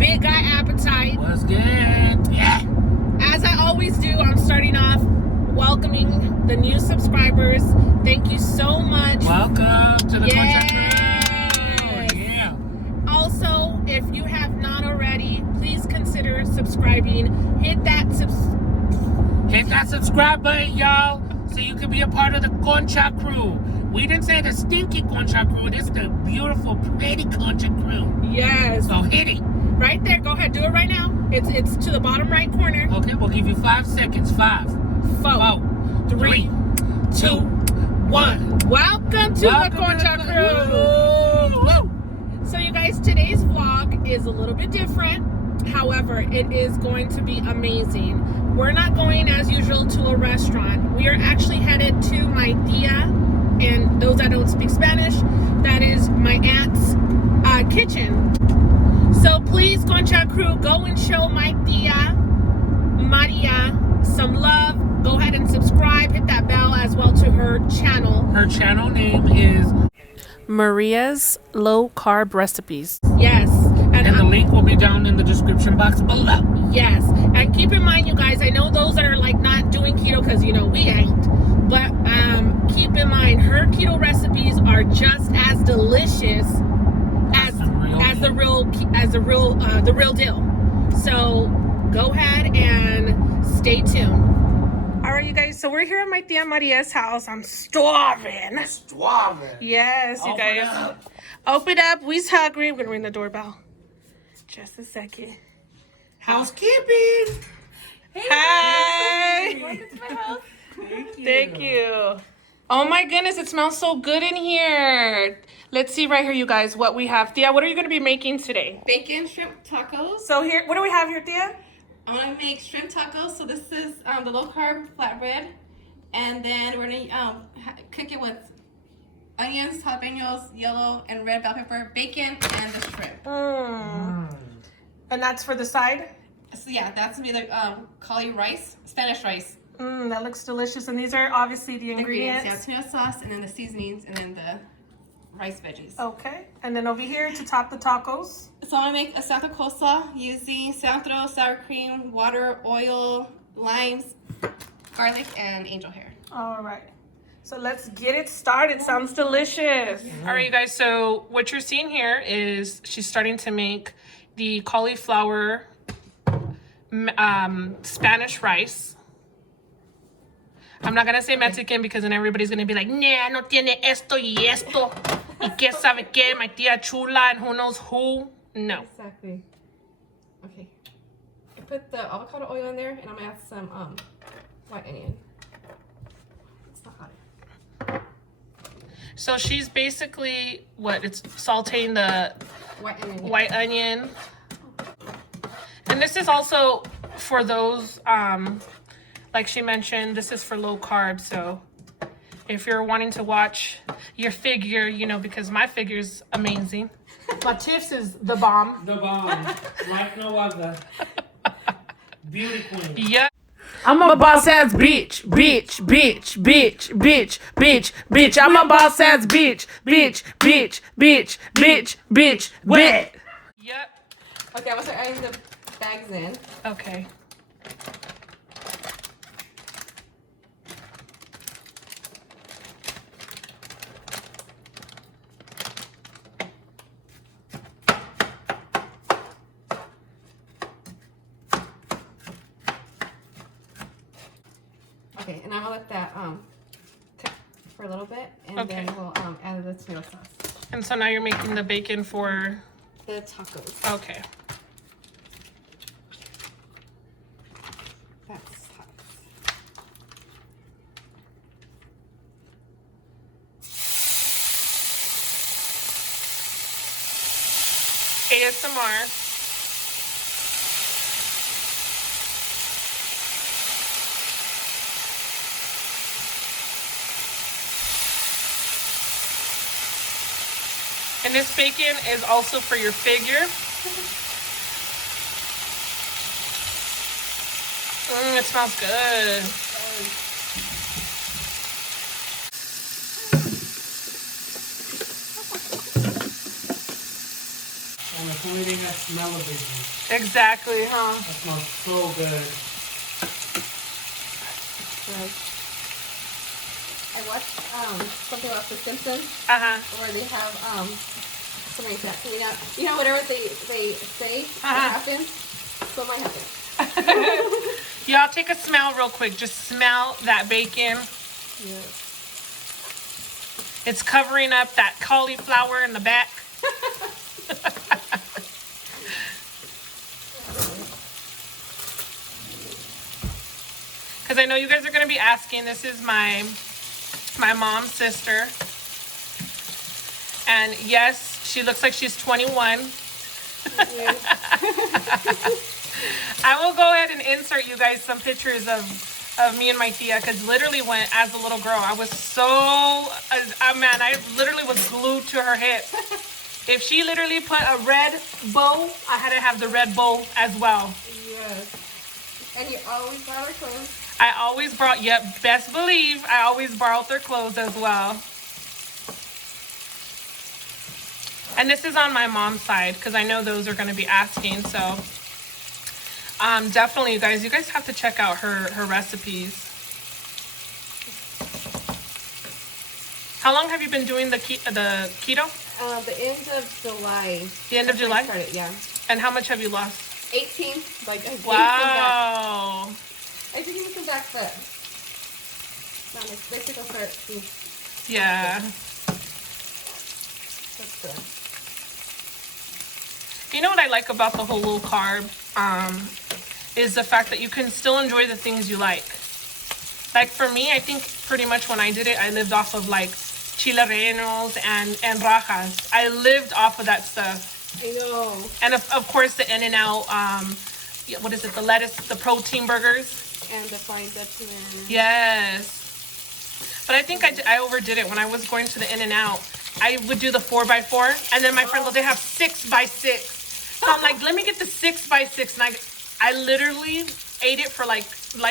big guy appetite. What's good? Yeah. As I always do, I'm starting off welcoming the new subscribers. Thank you so much. Welcome to the Yes. Content Crew. Yeah. Also, if you have not already, please consider subscribing. Hit that subscribe button, y'all, so you can be a part of the Concha Crew. We didn't say the stinky Concha Crew. This is the beautiful, pretty Concha Crew. Yes. So hit it. Right there. Go ahead. Do it right now. It's to the bottom right corner. Okay, we'll give you 5 seconds. 5, 4, 3, 2, 1. Welcome to the Concha Crew. Woo. So you guys, today's vlog is a little bit different. However, it is going to be amazing. We're not going as usual to a restaurant. We are actually headed to my tia, and those that don't speak Spanish, that is my aunt's kitchen. So please, Concha Crew, go and show my tia Maria some love. Go ahead and subscribe, hit that bell as well to her channel. Her channel name is Maria's Low-Carb Recipes. Yes. And the link will be down in the description box below. Yes. And keep in mind, you guys, I know those that are like not doing keto because, you know, we ain't. But keep in mind, her keto recipes are just as delicious as the real deal. So go ahead and stay tuned. All right, you guys. So we're here at my tia Maria's house. I'm starving. Yes, you guys. Open up. We's hungry. We're gonna ring the doorbell. Just a second. Housekeeping. Hey, hi. Welcome to my house. Thank you. Oh my goodness, it smells so good in here. Let's see right here, you guys, what we have. Tia, what are you going to be making today? Bacon shrimp tacos. So here, what do we have here, Tia? I want to make shrimp tacos. So this is the low carb flatbread, and then we're gonna cook it with onions, jalapenos, yellow and red bell pepper, bacon, and the shrimp. And that's for the side? So yeah, that's gonna be the cauli rice, Spanish rice. That looks delicious. And these are obviously the ingredients. Yeah, tomato sauce, and then the seasonings, and then the rice veggies. Okay. And then over here to top the tacos. So I'm gonna make a cilantro coleslaw using cilantro, sour cream, water, oil, limes, garlic, and angel hair. All right. So let's get it started. Sounds delicious. All right, you guys. So what you're seeing here is she's starting to make the cauliflower Spanish rice. I'm not gonna say Mexican because then everybody's gonna be like, nah, no tiene esto y esto. Y que sabe que, my tia chula, and who knows who. No. Exactly. Okay. I put the avocado oil in there, and I'm gonna add some white onion. It's not hot. So she's basically it's sauteing the White onion. And this is also for those like she mentioned, this is for low carb. So if you're wanting to watch your figure, you know, because my figure's amazing. Latif's is the bomb. The bomb. Like no other. Beauty queen. Yeah. I'm a boss ass bitch. I'm a boss ass bitch. Wet. Yep. Okay, I'm gonna start adding the bags in. Okay. Okay, and I'm gonna let that cook for a little bit, and Okay. then we'll add the tomato sauce. And so now you're making the bacon for... The tacos. Okay. That's hot. ASMR. And this bacon is also for your figure. It smells good. I'm gonna only thing that smell of it. Exactly, huh? That smells so good. I watched something about The Simpsons where they have something like that coming out. You know, whatever they say it happens, so it might happen. Y'all take a smell real quick. Just smell that bacon. Yeah. It's covering up that cauliflower in the back. Because I know you guys are going to be asking. This is my mom's sister. And yes, she looks like she's 21. I will go ahead and insert you guys some pictures of me and my tia, because literally when, as a little girl, I was so, man, I literally was glued to her hip. If she literally put a red bow, I had to have the red bow as well. Yes. And you always brought her clothes. I always brought, yep, best believe, I always borrowed their clothes as well. And this is on my mom's side, because I know those are going to be asking, so definitely, you guys have to check out her recipes. How long have you been doing the keto? The end of July. The end of July? I started, yeah. And how much have you lost? 18. Like, I wow. I think you come back, but no, they should go for it. Yeah. That's good. You know what I like about the whole low carb is the fact that you can still enjoy the things you like. Like for me, I think pretty much when I did it, I lived off of like chile rellenos and rajas. I lived off of that stuff. I know. And of course the In-N-Out, what is it? The lettuce, the protein burgers. And the fried Dutchman. Yes. But I think I overdid it when I was going to the In-N-Out. I would do the 4x4, and then my friends, they have 6x6. So I'm like, let me get the 6x6, and I literally ate it for like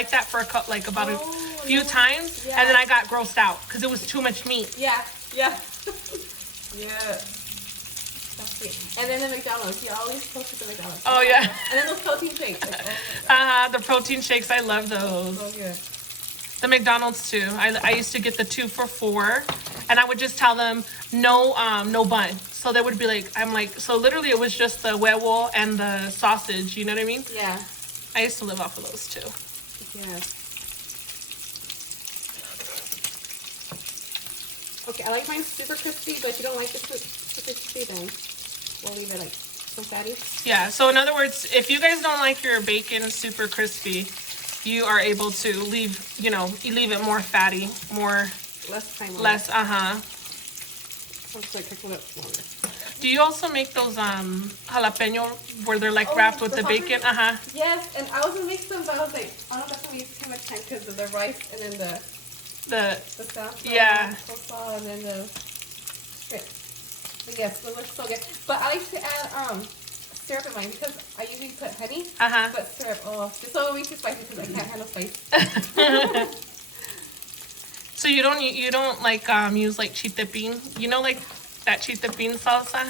that for about a few times, and then I got grossed out because it was too much meat. Yeah. Yeah. And then the McDonald's, you always post at the McDonald's. Oh yeah. And then those protein shakes. Like, the protein shakes, I love those. So good. The McDonald's too. I used to get the 2 for $4, and I would just tell them no bun. So they would be like, so literally it was just the huevo and the sausage. You know what I mean? Yeah. I used to live off of those too. Yeah. Okay, I like mine super crispy, but if you don't like it super crispy, then we'll leave it like some fatty. Yeah. So in other words, if you guys don't like your bacon super crispy, you are able to leave, you leave it more fatty, Less time. Less. Looks like cooking it longer. Do you also make those jalapeno where they're like wrapped with the bacon? Yes, and I was gonna make some, but I was like, I don't know if I'm waste too much time because of the rice and then the sauce. Yeah. Coleslaw and then the shrimp. But yes, it looks so good. But I like to add syrup in mine because I usually put honey. But syrup, just so it makes it spicy because I can't handle spice. So you don't like use like chitepin, like that chitepin salsa?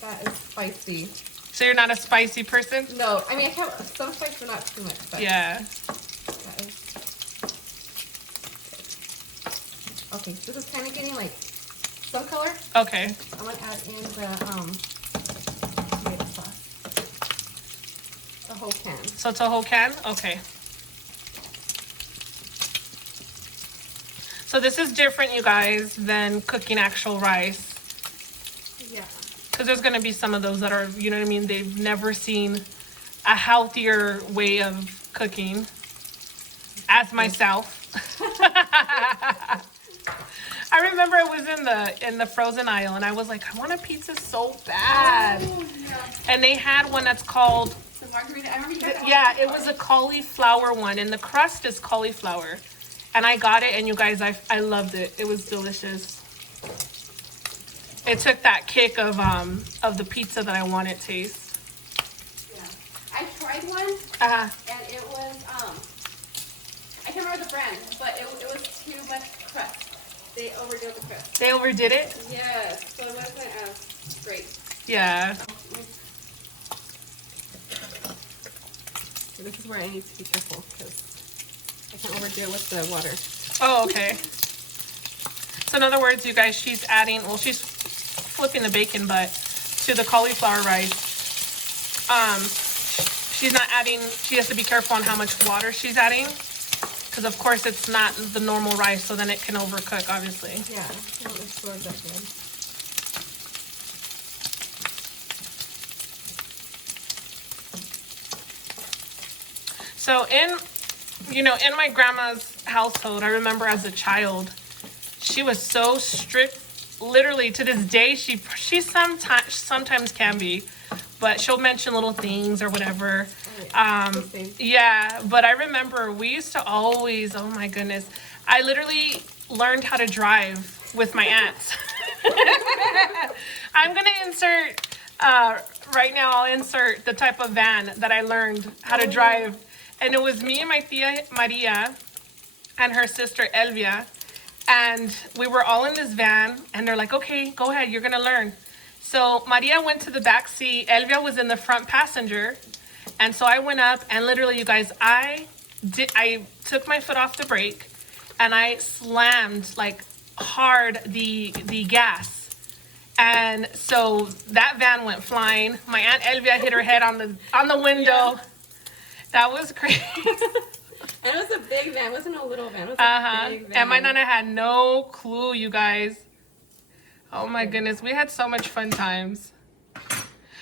That is spicy. So you're not a spicy person? No, I mean I have some spice, but not too much. But yeah. That is... Okay, this is kind of getting like some color. Okay. I'm gonna add in the tomato sauce. A whole can. So it's a whole can? Okay. So this is different, you guys, than cooking actual rice. Yeah. Because there's going to be some of those that are, you know what I mean, they've never seen a healthier way of cooking. As myself. I remember I was in the frozen aisle and I was like, I want a pizza so bad. Oh, yeah. And they had one that's called... The margarita. I remember you guys. Yeah, it was a cauliflower one, and the crust is cauliflower. And I got it, and you guys, I loved it. It was delicious. It took that kick of the pizza that I wanted taste. Yeah, I tried one, and it was I can't remember the brand, but it was too much crust. They overdid the crust. They overdid it? Yes, so it wasn't great. Yeah. So this is where I need to be careful because I can't overdo it with the water. Oh, okay. So in other words, you guys, she's adding, well, she's flipping the bacon, but to the cauliflower rice, she's not adding, she has to be careful on how much water she's adding. Because of course it's not the normal rice, so then it can overcook, obviously. Yeah, well, it's so good. So in my grandma's household, I remember as a child, she was so strict. Literally to this day, she sometimes can be, but she'll mention little things or whatever. Yeah, but I remember we used to always, oh my goodness, I literally learned how to drive with my aunts. I'm gonna insert right now. I'll insert the type of van that I learned how to drive, and it was me and my tia Maria and her sister Elvia. And we were all in this van, and they're like, okay, go ahead, you're gonna learn. So Maria went to the back seat, Elvia was in the front passenger, and so I went up, and literally, you guys, I took my foot off the brake, and I slammed, like, hard the gas. And so that van went flying. My Aunt Elvia hit her head on the window. Yeah. That was crazy. And it was a big van. It wasn't a little van. It was a big van. And my nana had no clue, you guys. Oh my goodness. We had so much fun times.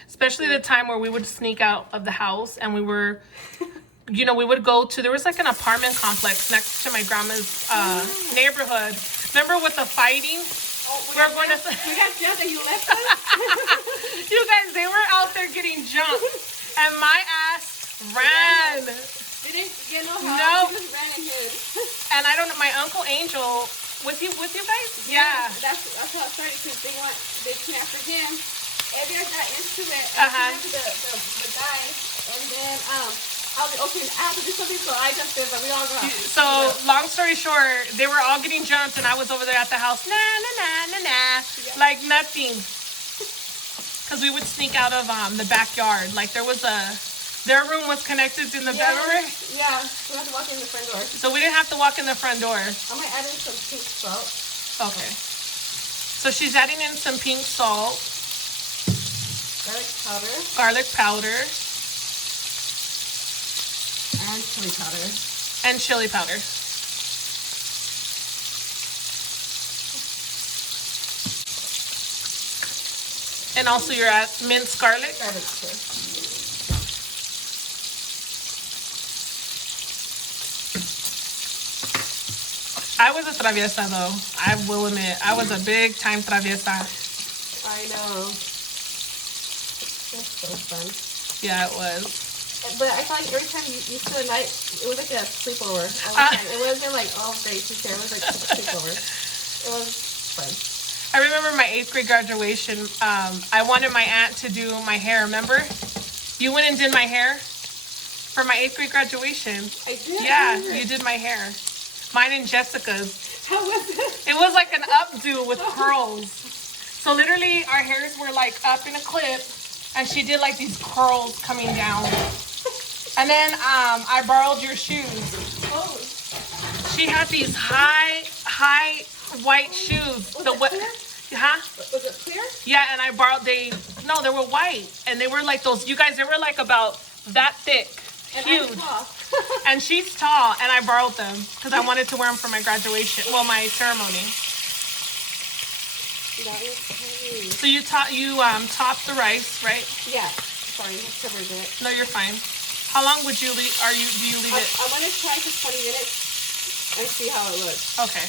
Especially the time where we would sneak out of the house and we were, we would go to, there was like an apartment complex next to my grandma's neighborhood. Remember with the fighting? Oh, we got jumped and you left us? You guys, they were out there getting jumped. And my ass ran. Didn't get no help. No. She just ran and hid. And I don't know, my Uncle Angel, was he with you guys? Yeah. That's how it started, because they came after him. Everybody got into it. Uh-huh. And came after the guy. And then I was like, okay, I have to do something, so I jumped in, but we all got. So, long story short, they were all getting jumped, and I was over there at the house, nah, nah, nah, nah, nah, like nothing. Because we would sneak out of the backyard. Like, their room was connected to the bedroom. Yeah, we have to walk in the front door. So we didn't have to walk in the front door. I might add in some pink salt. Okay. So she's adding in some pink salt. Garlic powder. And chili powder. And also you're at minced garlic. Garlic too. I was a traviesa though. I will admit, I was a big time traviesa. I know. That's so fun. Yeah, it was. But I thought every time you spent the night, it was like a sleepover. All the time. It wasn't like all day to share. It was like a sleepover. It was fun. I remember my 8th grade graduation. I wanted my aunt to do my hair. Remember? You went and did my hair for my 8th grade graduation. I did? Yeah, you did my hair. Mine and Jessica's. How was it? It was like an updo with curls. So literally our hairs were like up in a clip, and she did like these curls coming down. And then I borrowed your shoes. Oh. She had these high white shoes. Was it clear? Huh? Was it clear? Yeah, and I borrowed they were white, and they were like those, you guys, they were like about that thick. And huge. I'm tall. And she's tall, and I borrowed them because I wanted to wear them for my graduation, well, my ceremony. That is crazy. So you topped the rice, right? Yeah. Sorry, I covered it. No, you're fine. How long would you leave? Do you leave it? I want to try for 20 minutes and see how it looks. Okay.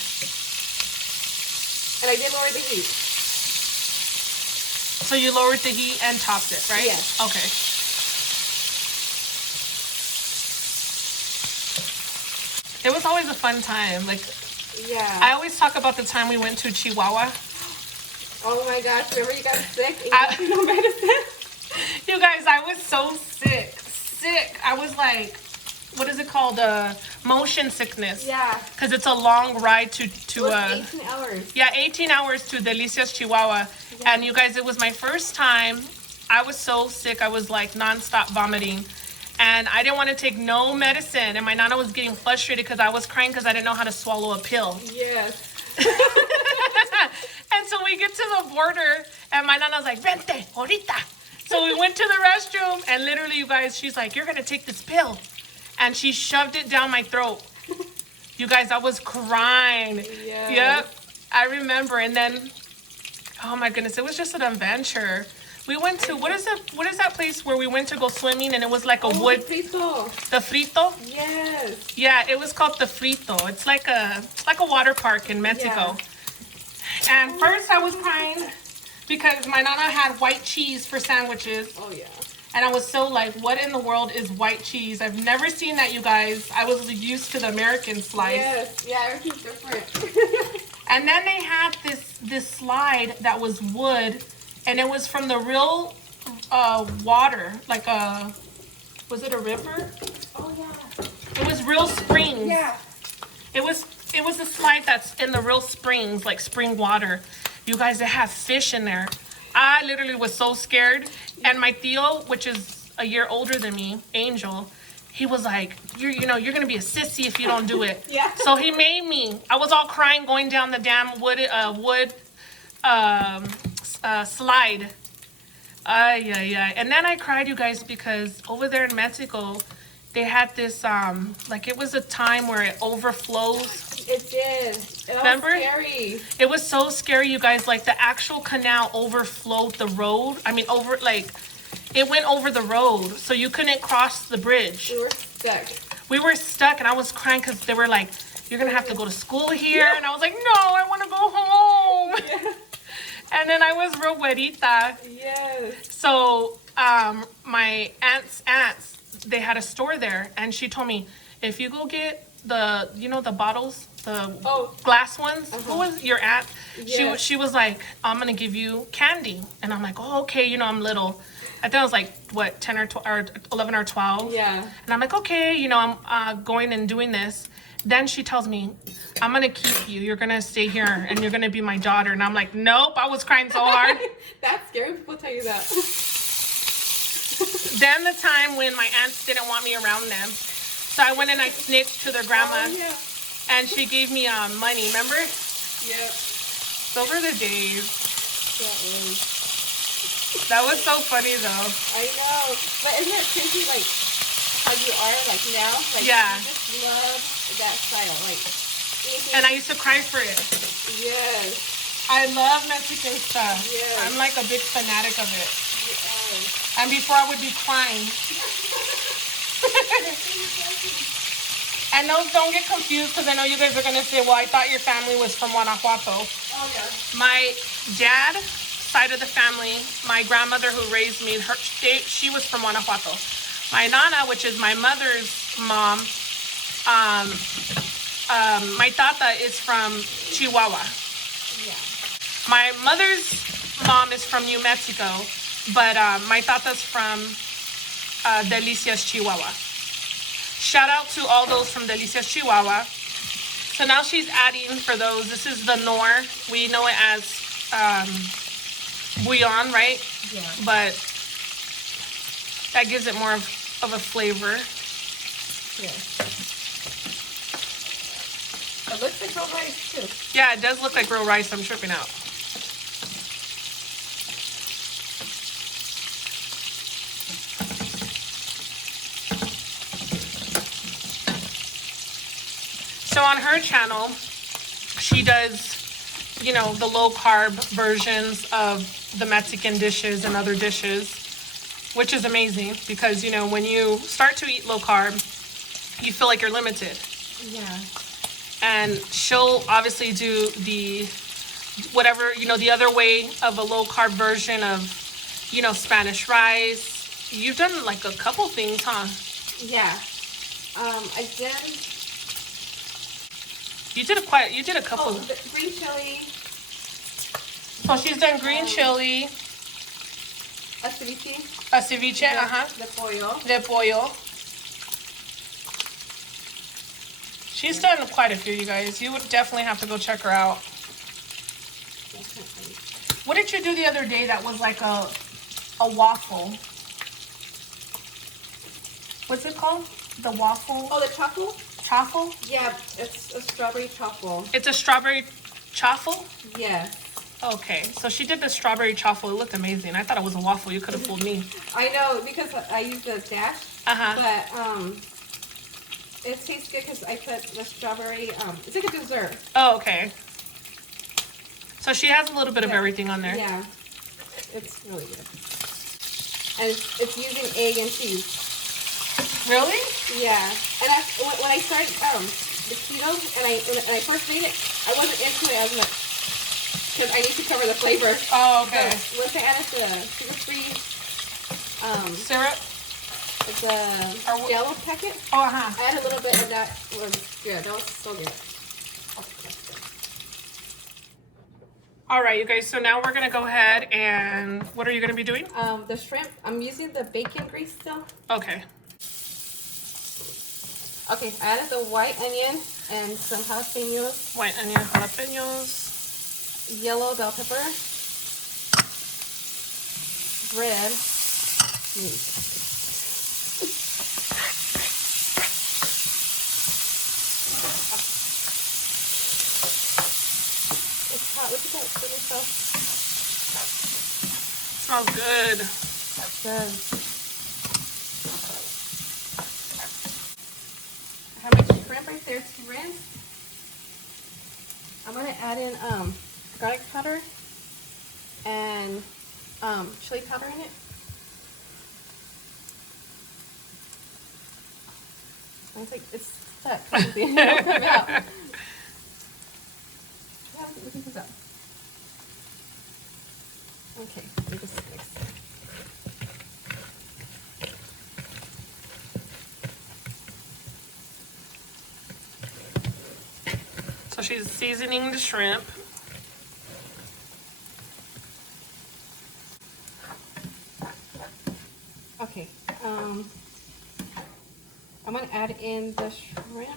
And I did lower the heat. So you lowered the heat and topped it, right? Yes. Okay. It was always a fun time. Like, yeah. I always talk about the time we went to Chihuahua. Oh my gosh! Remember you got sick? And you got no medicine. You guys, I was so sick. I was like, what is it called? Motion sickness. Yeah. Because it's a long ride to 18 hours. Yeah, 18 hours to Delicias, Chihuahua. Yeah. And you guys, it was my first time. I was so sick. I was like nonstop vomiting. And I didn't want to take no medicine. And my nana was getting frustrated because I was crying because I didn't know how to swallow a pill. Yes. And so we get to the border, and my nana's like, vente, ahorita. So we went to the restroom, and literally, you guys, she's like, you're going to take this pill. And she shoved it down my throat. You guys, I was crying. Yes. Yep, I remember. And then, oh my goodness, it was just an adventure. We went to, what is that place where we went to go swimming, and it was like a wood. The frito. The frito? Yes. Yeah, it was called the frito. It's like a water park in Mexico. Yeah. And first I was crying because my nana had white cheese for sandwiches. Oh, yeah. And I was so like, what in the world is white cheese? I've never seen that, you guys. I was used to the American slice. Yes. Yeah, everything's different. And then they had this slide that was wood, and it was from the real water, like was it a river? Oh, yeah. It was real springs. Yeah. It was a slide that's in the real springs, like spring water. You guys, they have fish in there. I literally was so scared. And my tío, which is a year older than me, Angel, he was like, you're gonna be a sissy if you don't do it. Yeah. So he made me. I was all crying going down the damn wood slide. Yeah. And then I cried, you guys, because over there in Mexico, they had this like it was a time where it overflows. It did. It Remember? was scary. It was so scary, you guys. Like the actual canal overflowed the road. I mean, it went over the road, so you couldn't cross the bridge. We were stuck. We were stuck, and I was crying because they were like, "You're gonna have to go to school here," and I was like, "No, I want to go home." Yeah. And then I was real güerita. Yes. So my aunt's aunts, they had a store there, and she told me, if you go get the bottles, the glass ones. Who was your aunt? Yeah. She was like, I'm gonna give you candy, and I'm like, oh, okay, I'm little. I think I was like, what, 10 or 12, or 11 or 12. Yeah. And I'm like, okay, I'm going and doing this. Then she tells me, I'm gonna keep you. You're gonna stay here, and you're gonna be my daughter. And I'm like, nope. I was crying so hard. That's scary. People tell you that. Then the time when my aunts didn't want me around them, so I went and I snitched to their grandma, and she gave me money. Remember? Yep. Those were the days. That was. That was so funny though. I know. But isn't it crazy, like, how you are, like, now? Like, Yeah. you just love that style. Like, anything. And I used to cry for it. Yes. I love Mexican stuff. Yes. I'm like a big fanatic of it. Yes. And before I would be crying. And don't get confused, because I know you guys are going to say, well, I thought your family was from Guanajuato. Oh, yeah. My dad side of the family, my grandmother who raised me, she was from Guanajuato. My nana, which is my mother's mom, my tata is from Chihuahua. Yeah. My mother's mom is from New Mexico, but my tata's from Delicias, Chihuahua. Shout out to all those from Delicias, Chihuahua. So now she's adding, for those, this is the nor. We know it as bouillon, right? Yeah. But that gives it more of a flavor. Yeah. It looks like real rice, too. Yeah, it does look like real rice. I'm tripping out. So on her channel, she does, the low-carb versions of the Mexican dishes and other dishes, which is amazing because, when you start to eat low-carb, you feel like you're limited. Yeah. And she'll obviously do the the other way of a low-carb version of, Spanish rice. You've done like a couple things, huh? Yeah. I did. You did a couple. Oh, the green chili. So she's done green chili, A ceviche. a ceviche, De pollo. de pollo. She's done quite a few, you guys. You would definitely have to go check her out. What did you do the other day that was like a waffle? what's it called? The waffle? Oh, the truffle? Chaffle? Yeah, it's a strawberry truffle. It's a strawberry chaffle? Yeah. Okay, so she did the strawberry chaffle. It looked amazing. I thought it was a waffle. You could have fooled me. I know, because I used the dash. Uh-huh. But it tastes good because I put the strawberry. It's like a dessert. Oh, okay. So she has a little bit of everything on there. Yeah, it's really good. And it's using egg and cheese. Really? Yeah. And when I started the keto and I first made it, I wasn't into it as much because I need to cover the flavor. Oh, okay. So once I added the sugar-free syrup, the yellow packet, oh, uh-huh. I added a little bit, and that was good. That was so good. All right, you guys. So now we're gonna go ahead and what are you gonna be doing? The shrimp. I'm using the bacon grease still. Okay. Okay, I added the white onion and some jalapenos. White onion, jalapenos. Yellow bell pepper. Red meat. It's hot. Look at that sugar sauce. Smells good. It does. I have my shrimp right there to rinse. I'm gonna add in garlic powder and chili powder in it. It's like it's stuck. It won't come out. Yeah, we can put that. Okay, let me just mix. So she's seasoning the shrimp. Okay, I'm gonna add in the shrimp.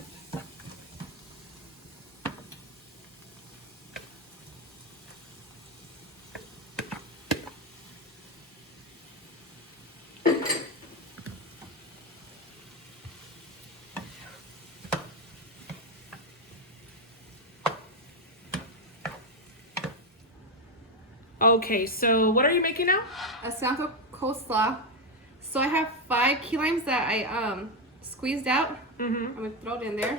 Okay, so what are you making now? A Cilantro Coleslaw. So I have 5 key limes that I squeezed out. I'm gonna throw it in there.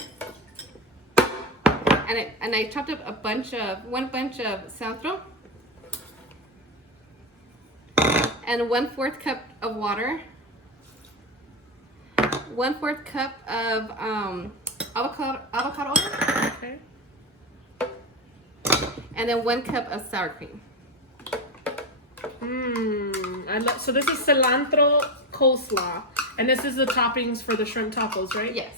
And I chopped up one bunch of cilantro. And 1/4 cup of water. 1/4 cup of avocado oil. Okay. And then 1 cup of sour cream. So this is cilantro coleslaw, and this is the toppings for the shrimp tacos, right? Yes.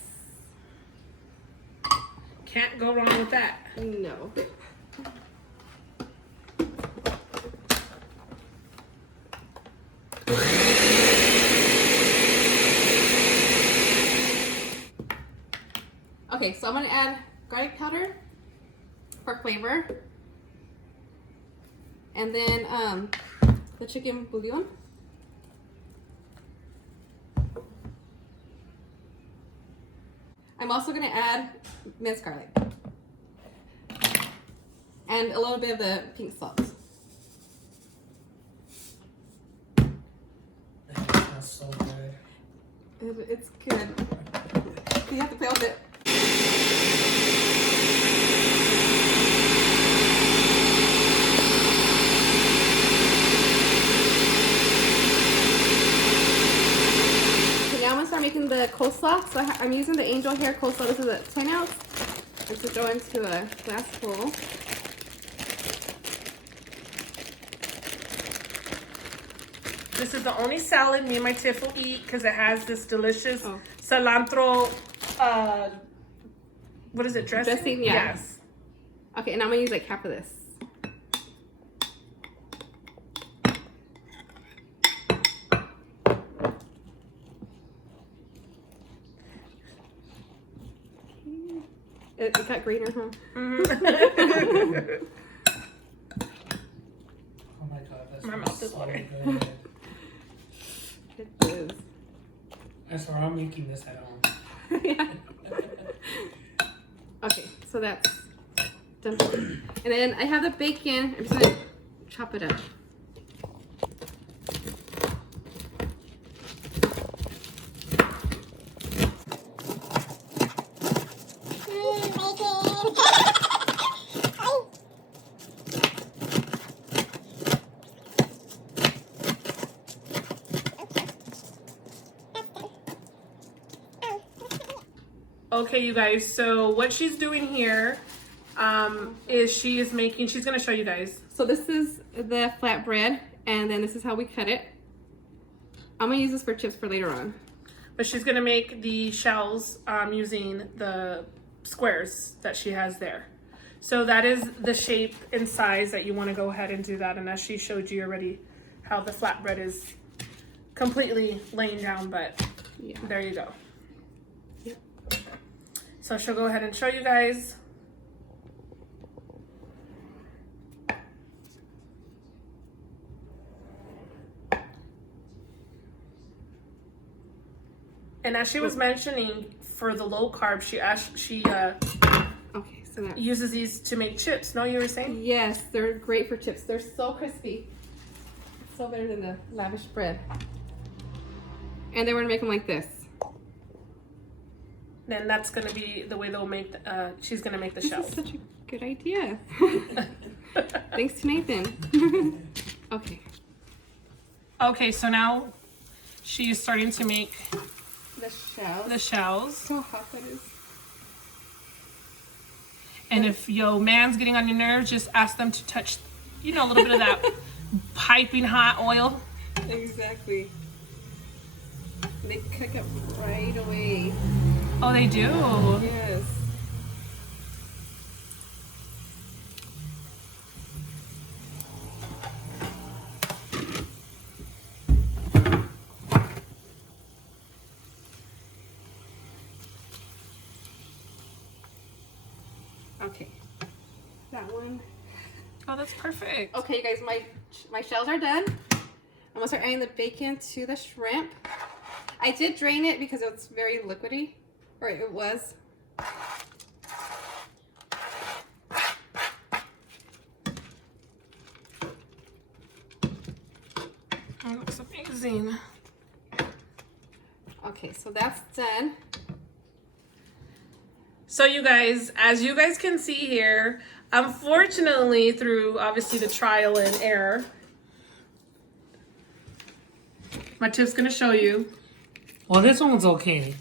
Can't go wrong with that. No. Okay, so I'm gonna add garlic powder for flavor, and then the chicken bouillon. I'm also gonna add minced garlic and a little bit of the pink salt. That's so good. It's good. You have to play with it. Okay, now I'm gonna start making the coleslaw. So I'm using the angel hair coleslaw. This is a 10 ounce. And to go into a glass bowl. This is the only salad me and my Tiff will eat because it has this delicious cilantro, what is it, dressing? Dressing, yeah. Yes. Okay, and I'm gonna use like half of this. It got greener, huh? Mm-hmm. Oh my god, that's My mouth is so watering. good. It is. That's why I'm making this at home. Yeah. Okay, so that's done. And then I have the bacon. I'm just gonna chop it up. Okay, you guys, so what she's doing here is she's gonna show you guys. So this is the flatbread, and then this is how we cut it. I'm gonna use this for chips for later on. But she's gonna make the shells using the squares that she has there. So that is the shape and size that you wanna go ahead and do that. And as she showed you already how the flatbread is completely laying down, but Yeah. there you go. So she'll go ahead and show you guys. And as she was mentioning, for the low carb, she Okay, so now. uses these to make chips. No, you were saying? Yes, they're great for chips. They're so crispy. So better than the lavish bread. And then we're gonna make them like this. Then that's gonna be the way they'll make. She's gonna make the shells. This is such a good idea. Thanks to Nathan. Okay. Okay, so now she is starting to make The shells. the shells. So hot that is. And if your man's getting on your nerves, just ask them to touch, a little bit of that piping hot oil. Exactly. They cook up right away. Oh, they do. Yes. Okay. That one. Oh, that's perfect. Okay, you guys, my shells are done. I'm gonna start adding the bacon to the shrimp. I did drain it because it's very liquidy, or it was. That looks amazing. Okay, so that's done. So you guys, as you guys can see here, unfortunately, through obviously the trial and error, my tip's gonna show you. Well, this one's okay,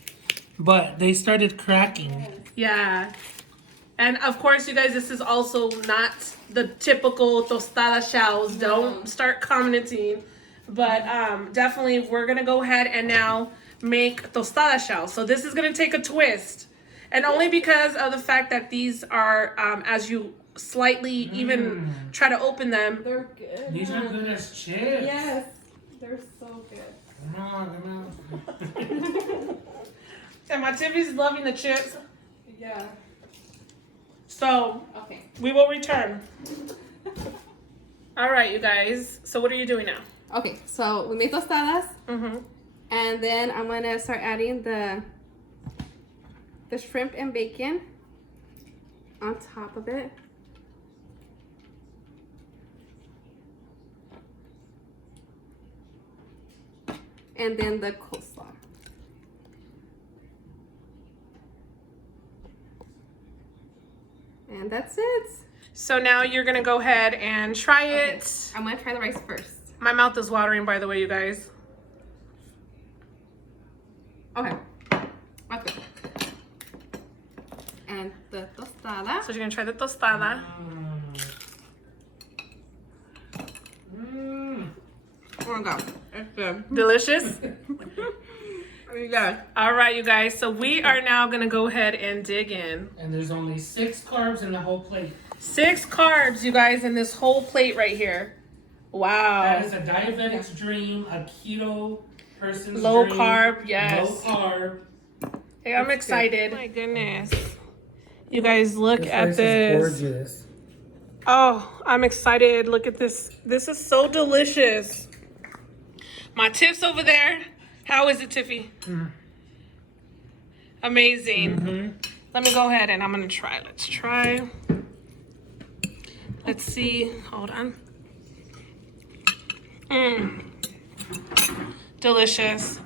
but they started cracking. Yeah. And of course, you guys, this is also not the typical tostada shells. Don't start commenting. But definitely, we're going to go ahead and now make tostada shells. So this is going to take a twist. And only because of the fact that these are, as you slightly even try to open them. They're good. These are good as chips. Yes, they're so good. Come on. And my Tiffy's loving the chips. Yeah. So Okay. we will return. All right, you guys. So what are you doing now? Okay, so we made tostadas, Mm-hmm. and then I'm gonna start adding the shrimp and bacon on top of it. And then the coleslaw. And that's it. So now you're gonna go ahead and try it. I'm gonna try the rice first. My mouth is watering, by the way, you guys. Okay. Okay. And the tostada. So you're gonna try the tostada. Oh my god, it's good. Delicious. Yeah. All right, you guys. So we are now gonna go ahead and dig in. And there's only 6 carbs in the whole plate. 6 carbs, you guys, in this whole plate right here. Wow. That is a diabetic's dream, a keto person's Low dream. carb, yes. Low carb. Hey, I'm excited. Oh my goodness. You guys, look at this. Gorgeous. Oh, I'm excited. Look at this. This is so delicious. My tips over there How is it, Tiffy? Amazing. Let me go ahead and I'm gonna try. Let's try. Let's see. Hold on. Delicious.